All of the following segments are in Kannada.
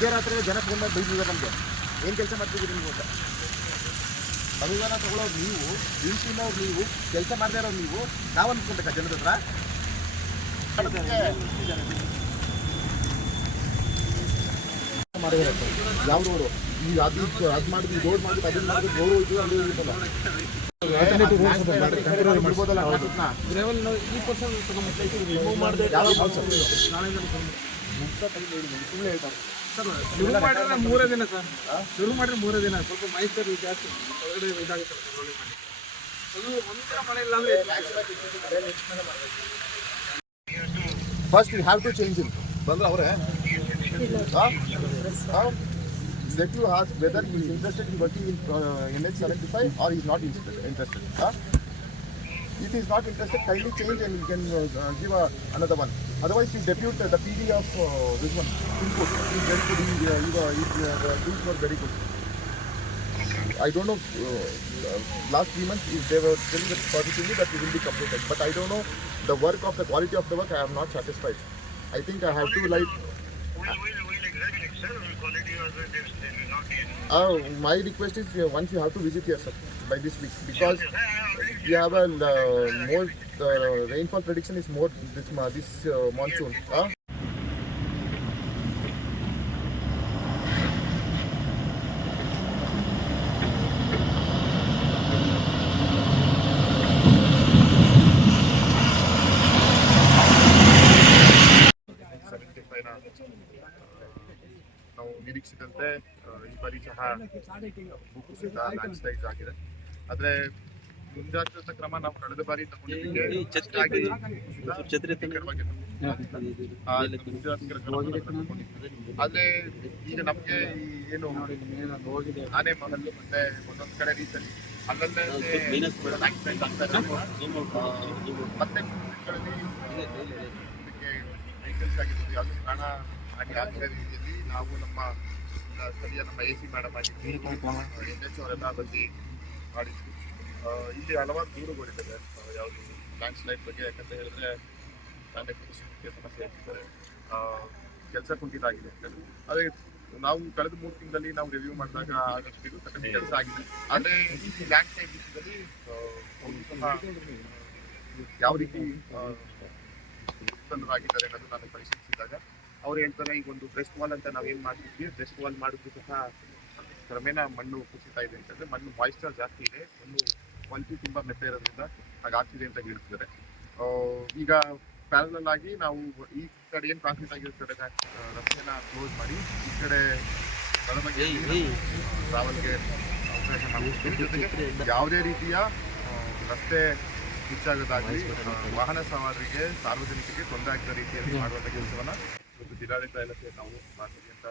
ಮಧ್ಯರಾತ್ರಿ ಜನ ಫೋನ್ ಮಾಡಿ ಬೈದಿದ್ದಾರೆ ನಮಗೆ. ಏನು ಕೆಲಸ ಮಾಡ್ತಿದ್ದೀರಿ ನೀವು ಅಂತ? ಅನುದಾನ ತಗೊಳ್ಳೋರು ನೀವು ನಿಲ್ಸಿನವ್ರು ನೀವು ಕೆಲಸ ಮಾಡದೇ ಇರೋರು ನೀವು ನಾವು ಅನ್ಕೊಬೇಕಾ ಜನದ ಹತ್ರ ಯಾವ್ದವರು ಈಗ ಅದು ಅದು ಮಾಡಿದ್ವಿ ರೋಡ್ ಅದನ್ನ ಮಾಡಿದ್ರು ಗೌರವ ಇದ್ದು ಅಲ್ಲಿ ಇರೋದು ರಿಮೂವ್ ಟ್ರಾಫಿಕ್ನ ಯಾವ ಸುಮ್ಮನೆ ಹೇಳ್ತಾರೆ ಶುರು ಮಾಡಿದ್ರೆ ಮೂರೇ ದಿನ ಸರ್ ಶುರು ಮಾಡಿದ್ರೆ ಮೂರೇ ದಿನ ಸ್ವಲ್ಪ ಮೈಸೂರು ಜಾಸ್ತಿ ಒಳಗಡೆ ಇದಾಗುತ್ತೆ ಸರ್ ಒಳ್ಳೆ ಮಾಡಿ ಅದು ಒಂಥರ ಮಳೆ ಇಲ್ಲ ಅಂದ್ರೆ first you have to change in ಬಂದ್ರೆ ಅವರೇ let you has whether interested in working in N H seventy five or is not interested If he is not interested, kindly change and you can uh, give a, another one. Otherwise, you depute uh, the PD of uh, this one, input. He's very good. He, uh, he, uh, uh, the things were very good. I don't know, uh, last three months if they were telling us positively that we will be completed. But I don't know the work of the quality of the work, I am not satisfied. I think I have to like, will exactly, sir, quality was uh, this, will not be in. uh, my request is uh, once you have to visit here sir, by this week because we have a uh, more uh, rainfall prediction is more this this uh, monsoon. Huh? ನಾವು ನಿರೀಕ್ಷಿಸಿದಂತೆ ಆ, ಈ ಬಾರಿ ಸಹ ಭೂಕುಸಿತ ಲ್ಯಾಂಡ್ ಸ್ಲೈಡ್ಸ್ ಆಗಿದೆ ಆದ್ರೆ ಮುಂಜಾಗ್ರತಾ ಕ್ರಮ ನಾವು ಕಳೆದ ಬಾರಿ ತಗೊಂಡಿದ್ದೀವಿ. ಆದ್ರೆ ಈಗ ನಮ್ಗೆ ಏನು ಆನೆ ಮಹಲ್ ಮತ್ತೆ ಒಂದೊಂದ್ ಕಡೆ ರೀತಿಯಲ್ಲಿ ಅಲ್ಲಲ್ಲೇ ಮತ್ತೆ ವೆಹಿಕಲ್ಸ್ ಆಗಿರ್ಬೋದು. ಯಾವ್ದು ಪ್ರಾಣ ಹಾನಿ ಆಗದ ರೀತಿಯಲ್ಲಿ ನಾವು ನಮ್ಮ ಸ್ಥಳೀಯ ನಮ್ಮ ಎ ಸಿ ಮೇಡಮ್ ಆಗಿರ್ಬೋದು ಎನ್ ಎಚ್ ಅವರೆಲ್ಲ ಬಂದು ಮಾಡಿದ್ವಿ. ಇಲ್ಲಿ ಹಲವಾರು ದೂರುಗಳಿದ್ದಾವೆ. ಆ, ಯಾವುದು ಲ್ಯಾಂಡ್ ಸ್ಲೈಡ್ ಬಗ್ಗೆ ಯಾಕಂತ ಹೇಳಿದ್ರೆ ಲ್ಯಾಂಡ್ ಕುಟುಂಬಕ್ಕೆ ಸಮಸ್ಯೆ ಆಗ್ತಿದ್ದಾರೆ. ಕೆಲಸ ಕುಂಠಿತ ಆಗಿದೆ ಅದೇ ನಾವು ಕಳೆದ ಮೂರು ತಿಂಗಳಲ್ಲಿ ನಾವು ರಿವ್ಯೂ ಮಾಡಿದಾಗ ಆಗಷ್ಟು ತಕ್ಕಂಥ ಕೆಲಸ ಆಗಿದೆ. ಆದರೆ ಈ ಲ್ಯಾಂಡ್ ಸ್ಲೈಡ್ ವಿಷಯದಲ್ಲಿ ಯಾವ ರೀತಿ ಆಗಿದ್ದಾರೆ ಅನ್ನೋದು ನಾನು ಪರಿಶೀಲಿಸಿದಾಗ ಅವ್ರು ಹೇಳ್ತಾರೆ ಈಗ ಒಂದು ಬ್ರೆಸ್ಟ್ ವಾಲ್ ಅಂತ ನಾವೇನು ಮಾಡ್ತಿದ್ವಿ? ಬ್ರೆಸ್ಟ್ ವಾಲ್ ಮಾಡಿದ್ರು ಸಹ ಕ್ರಮೇಣ ಮಣ್ಣು ಕುಸಿತಾ ಇದೆ ಅಂತಂದ್ರೆ ಮಣ್ಣು ಮಾಯಿಸ್ಚರ್ ಜಾಸ್ತಿ ಇದೆ ಮಣ್ಣು ಕ್ವಾಲಿಟಿ ತುಂಬಾ ಮೆತ್ತ ಇರೋದ್ರಿಂದ ಹಾಗಾಗ್ತಿದೆ ಅಂತ ಹೇಳ್ತಿದ್ದಾರೆ ಈಗ ಪ್ಯಾರಲಲ್ ಆಗಿ ನಾವು ಈ ಕಡೆ ಏನು ಕಾಂಕ್ರೀಟ್ ಆಗಿರೋ ಕಡೆ ರಸ್ತೆನ ಕ್ಲೋಸ್ ಮಾಡಿ ಈ ಕಡೆ ಟ್ರಾವೆಲ್ಗೆ ಅವಕಾಶ ನಾವು ಜೊತೆಗೆ ಯಾವುದೇ ರೀತಿಯ ರಸ್ತೆ ಹೆಚ್ಚಾಗೋದಾಗಲಿ ವಾಹನ ಸವಾರರಿಗೆ ಸಾರ್ವಜನಿಕರಿಗೆ ತೊಂದರೆ ಆಗದ ರೀತಿಯಲ್ಲಿ ಮಾಡುವಂಥ ಕೆಲಸವನ್ನ ಇವತ್ತು ಜಿಲ್ಲಾಡಳಿತ ಇಲಾಖೆ ನಾವು ಮಾತಾಡಿದಂತ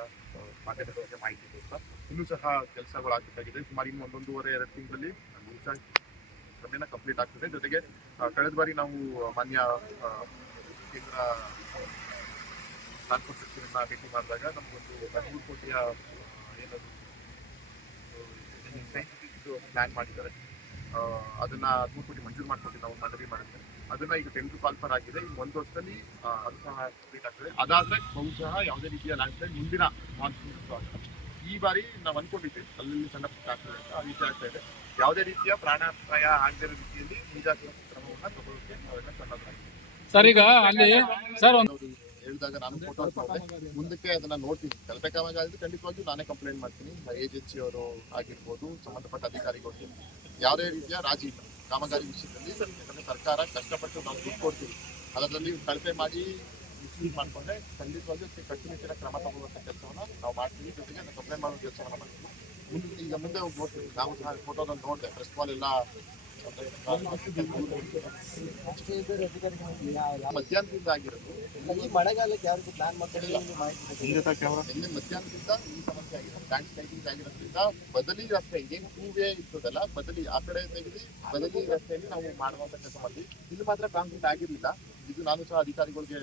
ಮಾತಾಡಿದ ಆ, ಮಾಹಿತಿ ಕೊಡ್ತಾ ಇನ್ನೂ ಸಹ ಕೆಲಸಗಳು ಆಗಬೇಕಾಗಿದೆ. ಸುಮಾರು ಇನ್ನು ಒಂದೊಂದೂವರೆ ಎರಡು ತಿಂಗಳಲ್ಲಿ ಕ್ರಮೇಣ ಕಂಪ್ಲೀಟ್ ಆಗ್ತದೆ. ಜೊತೆಗೆ ಕಳೆದ ಬಾರಿ ನಾವು ಮಾನ್ಯ ಕೇಂದ್ರ ಟ್ರಾನ್ಸ್ಪೋರ್ಟ್ ಸಚಿವರನ್ನ ಭೇಟಿ ಮಾಡಿದಾಗ ನಮಗೊಂದು ಹದಿಮೂರು ಕೋಟಿಯ ಏನದು ಸೈಂಟಿಫಿಕ್ ಪ್ಲಾನ್ ಮಾಡಿದ್ದಾರೆ. ಅದನ್ನ ಹದಿಮೂರು ಕೋಟಿ ಮಂಜೂರು ಮಾಡ್ಕೊಟ್ಟು ನಾವು ಮನವಿ ಮಾಡಿದ್ವಿ ಅದನ್ನ ಈಗ ಟೆನ್ ಟು ಕಾಲ್ಫರ್ ಆಗಿದೆ. ಈಗ ಒಂದು ವರ್ಷದಲ್ಲಿ ಅದು ಸಹ ಕಂಪ್ಲೀಟ್ ಆಗ್ತದೆ. ಅದಾದ್ರೆ ಬಹುಶಃ ಯಾವುದೇ ರೀತಿಯ ಲ್ಯಾಂಡ್ ಮುಂದಿನ ಮಾನ್ಸೂನ್ ಈ ಬಾರಿ ನಾವು ಅನ್ಕೊಂಡಿದ್ದೆ ಅಲ್ಲಿ ಸಣ್ಣ ಪುಟ್ಟ ಆಗ್ತದೆ ಅಂತ ಆ ರೀತಿ ಆಗ್ತಾ ಇದೆ. ಯಾವುದೇ ರೀತಿಯ ಪ್ರಾಣಾಪಾಯ ಆಗದಿರೋ ರೀತಿಯಲ್ಲಿ ಮುಂಜಾಗ್ರತಾ ಕ್ರಮವನ್ನ ತಗೊಳ್ಳೋಕೆ ನಾವೆಲ್ಲ ಸಣ್ಣದಾಗಿದೆ ಸರ್ ಈಗ ಅಲ್ಲಿ ಸರ್ ಒಂದು ಹೇಳಿದಾಗ ನಾನು ಫೋಟೋಸ್ ಮುಂದಕ್ಕೆ ಅದನ್ನ ನೋಡ್ತೀನಿ. ಕಳಪೆ ಕಾಮಗಾರಿ ಖಂಡಿತವಾಗಿಯೂ ನಾನೇ ಕಂಪ್ಲೇಂಟ್ ಮಾಡ್ತೀನಿ. ಏಜೆನ್ಸಿ ಅವರು ಆಗಿರ್ಬೋದು ಸಂಬಂಧಪಟ್ಟ ಅಧಿಕಾರಿಗಳು ಯಾವುದೇ ರೀತಿಯ ರಾಜಿ ಇಲ್ಲ. ಕಾಮಗಾರಿ ವಿಷಯದಲ್ಲಿ ಯಾಕಂದ್ರೆ ಸರ್ಕಾರ ಕಷ್ಟಪಟ್ಟು ನಾವು ದುಡ್ಡು ಕೊಡ್ತೀವಿ. ಅದರಲ್ಲಿ ಕಳಪೆ ಮಾಡಿ ಮಿಸ್ಯೂಸ್ ಮಾಡಿಕೊಂಡ್ರೆ ಖಂಡಿತವಾಗಿಯೂ ಅದಕ್ಕೆ ಕಟ್ಟುನಿಟ್ಟಿನ ಕ್ರಮ ತಗೊಳ್ಳುವಂಥ ಕೆಲಸವನ್ನು ನಾವು ಮಾಡ್ತೀವಿ. ಜೊತೆಗೆ ಕಂಪ್ಲೇಂಟ್ ಮಾಡೋ ಕೆಲಸವನ್ನು ಮಾಡ್ತೀವಿ. ಮುಂದೆ ಈಗ ಮುಂದೆ ಹೋಗಿ ನೋಡ್ತೀವಿ ನಾವು ಸಹ ಫೋಟೋದಲ್ಲಿ ನೋಡಿದೆ. ಫಸ್ಟ್ ಆಲ್ ಎಲ್ಲ ಮಧ್ಯಾಹ್ನದಿಂದ ಆಗಿರೋದು. ಈ ಮಳೆಗಾಲಕ್ಕೆ ಯಾರಿಗೂ ಪ್ಲಾನ್ ಮಾಡ್ಕೊಂಡಿಲ್ಲ ನಿನ್ನೆ ಮಧ್ಯಾಹ್ನದಿಂದ ಈ ಸಮಸ್ಯೆ ಆಗಿದೆ. ಸ್ಲೈಡಿಂಗ್ ಆಗಿರೋದ್ರಿಂದ ಬದಲಿ ರಸ್ತೆ ಏನು ಟೂ ವೇ ಇರ್ತದಲ್ಲ ಬದಲಿ ಆ ಕಡೆ ತೆಗೆದು ಬದಲಿ ರಸ್ತೆಯಲ್ಲಿ ನಾವು ಮಾಡುವಂತ ಕೆಲಸ ಮಾಡಿದ್ವಿ ಇಲ್ಲಿ ಮಾತ್ರ ಕಾಂಕ್ರೀಟ್ ಆಗಿರ್ಲಿಲ್ಲ. ಇದು ನಾನು ಸಹ ಅಧಿಕಾರಿಗಳಿಗೆ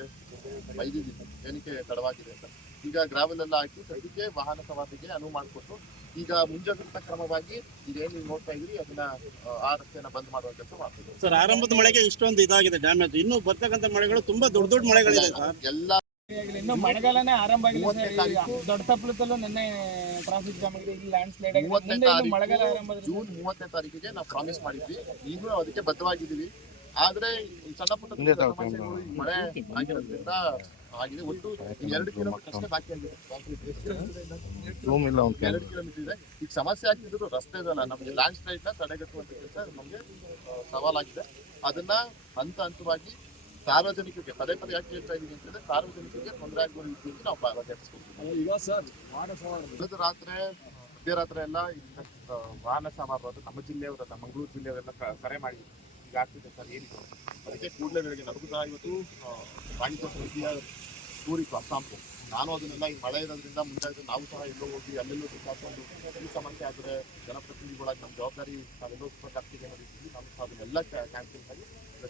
ಬೈದಿದ್ದೀನಿ. ಏನಕ್ಕೆ ತಡವಾಗಿದೆ ಅಂತ. ಈಗ ಗ್ರಾವೆಲ್ ಎಲ್ಲ ಹಾಕಿ ಸದ್ಯಕ್ಕೆ ವಾಹನ ಸವಾರಿಗೆ ಅನುವು ಮಾಡಿಕೊಟ್ಟು ಈಗ ಮುಂಜಾಗ್ರತಾ ಕ್ರಮವಾಗಿ ಇದೇನು ನೀವು ನೋಡ್ತಾ ಇದ್ರಿ ಅದನ್ನ ಆ, ರಸ್ತೆಯನ್ನ ಬಂದ್ ಮಾಡುವ ಕೆಲಸ ಮಾಡ್ತೀವಿ ಸರ್ ಆರಂಭದ ಮಳೆಗೆ ಇಷ್ಟೊಂದು ಇದಾಗಿದೆ ಡ್ಯಾಮೇಜ್ ಇನ್ನು ಬರ್ತಕ್ಕಂಥ ಮಳೆಗಳು ತುಂಬಾ ದೊಡ್ಡ ದೊಡ್ಡ ಮಳೆಗಳಿದೆ ಸರ್. ಎಲ್ಲ ಇನ್ನು ಮಳೆಗಾಲನೇ ಆರಂಭ ಆಗಿದೆ ಸರ್. ದೊಡ್ಡ ತಪ್ಪಲದಲ್ಲೂ ನಿನ್ನೆ ಟ್ರಾಫಿಕ್ ಜಾಮ್ ಆಗಿದೆ ಇಲ್ಲಿ ಲ್ಯಾಂಡ್ ಸ್ಲೈಡ್ ಆಗಿದೆ ಮಳೆಗಾಲ ಆರಂಭ ಜೂನ್ ಮೂವತ್ತನೇ ತಾರೀಕಿಗೆ ನಾವು ಪ್ರಾಮಿಸ್ ಮಾಡಿದ್ವಿ. ಈಗಲೂ ಅದಕ್ಕೆ ಬದ್ಧವಾಗಿದ್ದೀವಿ. ಆದ್ರೆ ಸಣ್ಣ ಪುಟ್ಟ ಸಮಸ್ಯೆಗಳು ಈ ಮಳೆ ಆಗಿರೋದ್ರಿಂದ ಆಗಿದೆ. ಒಟ್ಟು ಎರಡು ಕಿಲೋಮೀಟರ್ ಅಷ್ಟೇ ಬಾಕಿ ಆಗಿದೆ. ಎರಡು ಕಿಲೋಮೀಟರ್ ಇದೆ. ಈಗ ಸಮಸ್ಯೆ ಆಗ್ತಿದ್ರು ರಸ್ತೆ ಇದಲ್ಲ ನಮಗೆ ಲ್ಯಾಂಡ್ ಸ್ಲೈಡ್ನ ತಡೆಗಟ್ಟುವಂತ ಕೆಲಸ ನಮಗೆ ಸವಾಲಾಗಿದೆ. ಅದನ್ನ ಹಂತ ಹಂತವಾಗಿ ಸಾರ್ವಜನಿಕರಿಗೆ ಪದೇ ಪದೇ ಯಾಕೆ ಹೇಳ್ತಾ ಇದೀವಿ ಅಂತಂದ್ರೆ ಸಾರ್ವಜನಿಕರಿಗೆ ತೊಂದರೆ ಆಗುವ ರೀತಿಯಲ್ಲಿ ನಾವು ಬಗೆಹರಿಸ್ಕೊಳ್ತೀವಿ ಈಗ ಸರ್ ಕಳೆದ ರಾತ್ರಿ ಮಧ್ಯರಾತ್ರಿ ಎಲ್ಲ ವಾಹನ ಸವಾರರು ಅದು ನಮ್ಮ ಜಿಲ್ಲೆಯವರೆಲ್ಲ ಮಂಗಳೂರು ಜಿಲ್ಲೆಯವರೆಲ್ಲ ಕರೆ ಮಾಡಿ ಆಗ್ತಿದೆ ಸರ್ ಏನಿದೆ ಅದಕ್ಕೆ ಕೂಡಲೇ ಬೆಳಗ್ಗೆ ನಮಗೂ ಸಹ ಇವತ್ತು ಆ, ರೀತಿಯ ಟೂರಿತ್ತು ಅಸ್ಸಾಂಪು ನಾನು ಅದನ್ನೆಲ್ಲ ಈ ಮಳೆ ಇರೋದ್ರಿಂದ ಮುಂದಾದ್ರೆ ನಾವು ಸಹ ಎಲ್ಲೋ ಹೋಗಿ ಅಲ್ಲೆಲ್ಲೋ ಸುತ್ತಾಕೊಂಡು ಈ ಸಮಸ್ಯೆ ಆದರೆ ಜನಪ್ರತಿನಿಧಿಗಳಾಗಿ ನಮ್ಮ ಜವಾಬ್ದಾರಿ ನಾವೆಲ್ಲೋ ಸುತ್ತಾಗ್ತೀವಿ ಅನ್ನೋ ರೀತಿಯಲ್ಲಿ ನಾವು ಸಹ ಅದನ್ನೆಲ್ಲ ಕ್ಯಾನ್ಸಲ್ ಆಗಿ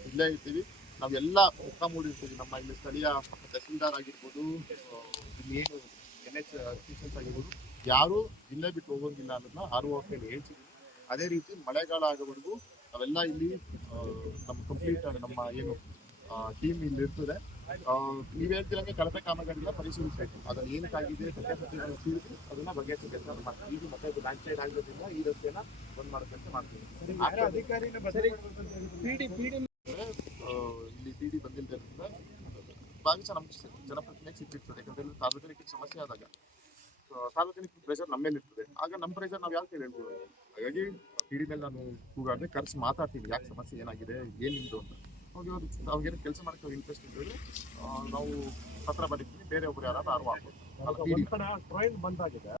ಇಲ್ಲೇ ಇರ್ತೀವಿ. ನಾವೆಲ್ಲ ಮುಖ ಮೂಡಿರ್ತೀವಿ ನಮ್ಮ ಇಲ್ಲಿ ಸ್ಥಳೀಯ ತಹಸೀಲ್ದಾರ್ ಆಗಿರ್ಬೋದು ಏನು ಎನ್ ಎಚ್ ಅಫಿಷಿಯಲ್ಸ್ ಆಗಿರ್ಬೋದು ಯಾರೂ ಜಿಲ್ಲೆ ಬಿಟ್ಟು ಹೋಗೋಂಗಿಲ್ಲ ಅನ್ನೋದನ್ನ ಆರು ಓ ಹೇಳ್ತೀವಿ ಅದೇ ರೀತಿ ಮಳೆಗಾಲ ಆಗೋವರೆಗೂ ನಾವೆಲ್ಲ ಇಲ್ಲಿ ನಮ್ಮ ಕಂಪ್ಲೀಟ್ ನಮ್ಮ ಏನು ಟೀಮ್ ಇಲ್ಲಿ ಇರ್ತದೆ. ನೀವ್ ಹೇಳ್ತಿರಂಗೆ ಕಳಪೆ ಕಾಮಗಾರಿಗಳ ಪರಿಶೀಲಿಸಬೇಕು. ಅದನ್ನ ಏನಕ್ಕಾಗಿದೆ ಸತ್ಯಾಸತ್ಯಗಳನ್ನ ತಿಳಿದು ಅದನ್ನ ಬಗ್ಗೆ ಕೆಲಸ ಮಾಡ್ತೀವಿ. ಈಗ ಮತ್ತೆ ಅದು ಲ್ಯಾಂಡ್ ಸೈಡ್ ಆಗೋದ್ರಿಂದ ಈ ರಸ್ತೆನ ಬಂದ್ ಮಾಡಬೇಕಂತ ಮಾಡ್ತೀವಿ. ಇಲ್ಲಿ ಪಿ ಡಿ ಬಂದಿಲ್ಲದ್ರಿಂದ ಭಾಗಶಃ ನಮ್ಮ ಜನಪ್ರತಿನಿಧಿ ಸಿಕ್ಕಿರ್ತದೆ ಯಾಕಂದ್ರೆ ಸಾರ್ವಜನಿಕ ಸಮಸ್ಯೆ ಆದಾಗ. ಸಾರ್ವಜನಿಕ ಪ್ರೆಷರ್ ನಮ್ಮ ಮೇಲೆ ಇರ್ತದೆ ಆಗ ನಮ್ಮ ಪ್ರೆಷರ್ ನಾವು ಯಾಕೆ ಹೇಳ್ಬೋದು? ಹಾಗಾಗಿ ಡಿ ಡಿ ಮೇಲೆ ನಾನು ಕೂಗಾಡಿದೆ ಕರೆಸಿ ಮಾತಾಡ್ತೀನಿ ಯಾಕೆ ಸಮಸ್ಯೆ ಏನಾಗಿದೆ ಏನ್ ನಿಮ್ಮದು ಅಂತ. ಹೋಗಿ ಅವ್ರು ಅವ್ರಿಗೇನು ಕೆಲಸ ಮಾಡಕ್ಕೆ ಅವ್ರಿಗೆ ಇಂಟ್ರೆಸ್ಟ್ ಇದ್ರೆ ನಾವು ಪತ್ರ ಬರೀತೀವಿ ಬೇರೆ ಒಬ್ರು ಯಾರಾದ್ರೂ ಆರು ಹಾಕ್ಬೋದು ಕಡೆ ಟ್ರೈನ್ ಬಂದಾಗಿದೆ